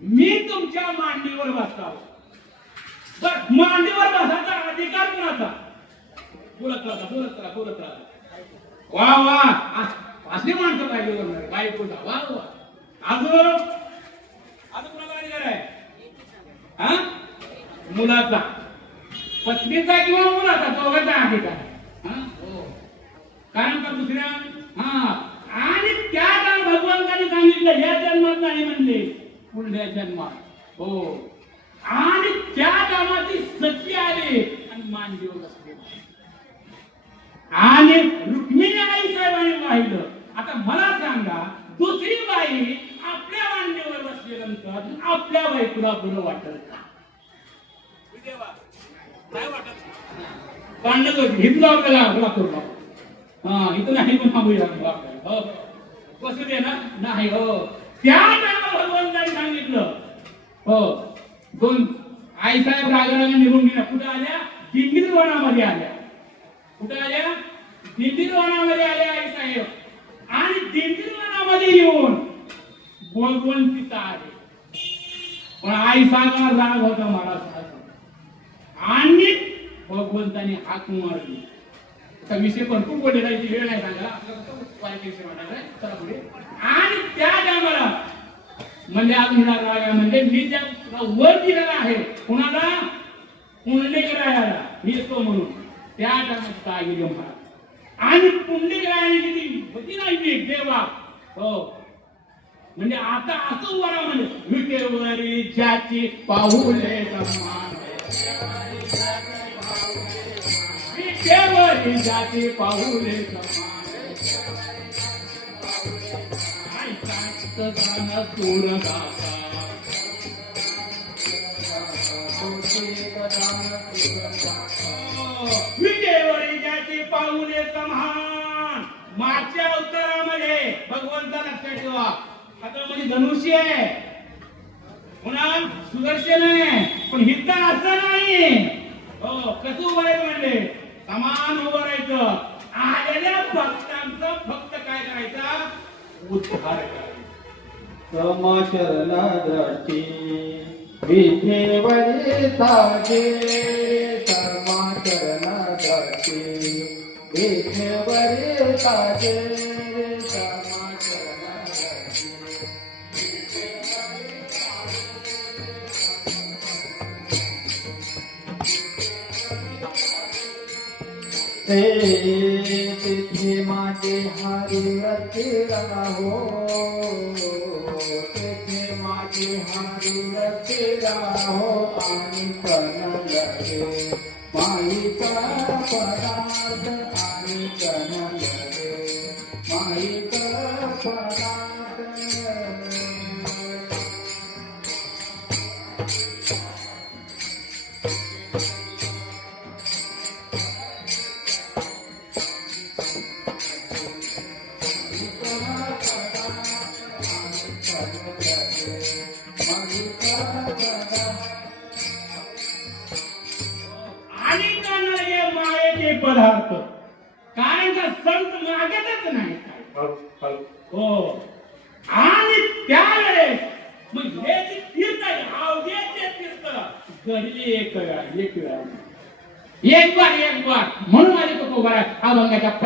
मी तुमच्या मांडीवर बसावं. बर, मांडीवर बसायचा अधिकार कुणाचा? बोलत राहा. वा वा, असे माणसं पाहिजे बोलणार. बायकोचा वा वा. अजून कुणाचा अधिकार आहे? हा, मुलाचा, पत्नीचा किंवा मुलाचा, दोघांचा अधिकार. कारण का दुसऱ्या आणि त्या भगवंताने सांगितलं या जन्मात नाही म्हणले, पुढल्या जन्मात. हो, आणि त्या कामाची सती आली आणि मांडीवर बसले आणि रुक्मिणी आई साहेबांनी पाहिलं. आता मला सांगा, दुसरी बाई आपल्या मांडीवर बसल्यानंतर आपल्या बायकोला बरं वाटत का? काय वाटत? कांडच होती हिंदू आपल्याला करू. इथं नाही पण थांबूया. हो, कसं दे ना नाही. हो, त्या भगवंताने सांगितलं. हो, दोन आई साहेब रागारागा निघून गेल्या. कुठे आल्या? दिंडीर वनामध्ये आल्या. कुठे आल्या? दिंडीर वनामध्ये आल्या आई साहेब. आणि दिंडीर वनामध्ये येऊन भगवंतीत आले. पण आई साहेबांना राग होता मला. आणि भगवंताने हाक मारली. विषय भरपूर बोललेला, वेळ नाही सांगायला. आणि त्या टायमाला म्हणजे अजून राग म्हणजे मी ज्या वर दिलेला आहे कुणाला? पुंडलिकरायाला येतो म्हणून. त्या टायमात काय गेली महाराज. आणि पुंडलिकरायाने किती होती नाही देवा. हो, म्हणजे आता असं उभा म्हणजे विटेवरी ज्याची पाहुले समान, विटेवरी ज्याची पाहुले समान, गाणं सूर गाता, विटेवरी ज्याची पाहुले समान. मागच्या अवतारामध्ये भगवंता लक्षात ठेवा, हातामध्ये धनुष्य आहे, पुन्हा सुदर्शन आहे. पण हित असं नाही. हो, कसं उभं राहायचं म्हणले? समान उभं राहायचं. आलेल्या भक्तांचं फक्त काय करायचं? उद्धार करायचा. समाशरणा दृष्टी विठेवरी साजे, समाशरणा दृष्टी विठेवरी साजे, समाशरणा दृष्टी. तिथे माझे हरिवरती राहो, तिथे माझे हरिवरती राहो. आणि कणलगे माईचा पदार्थ, आणि कणलगे माईचा पदार्थ. पदार्थ कारण का संत मागतच नाही. हो, आणि त्यावेळेस मग हे जे तीर्थ आहे, आवडीचे तीर्थ घडले एक वेळा, एक बार म्हणून माझे तो उभा आहे. हा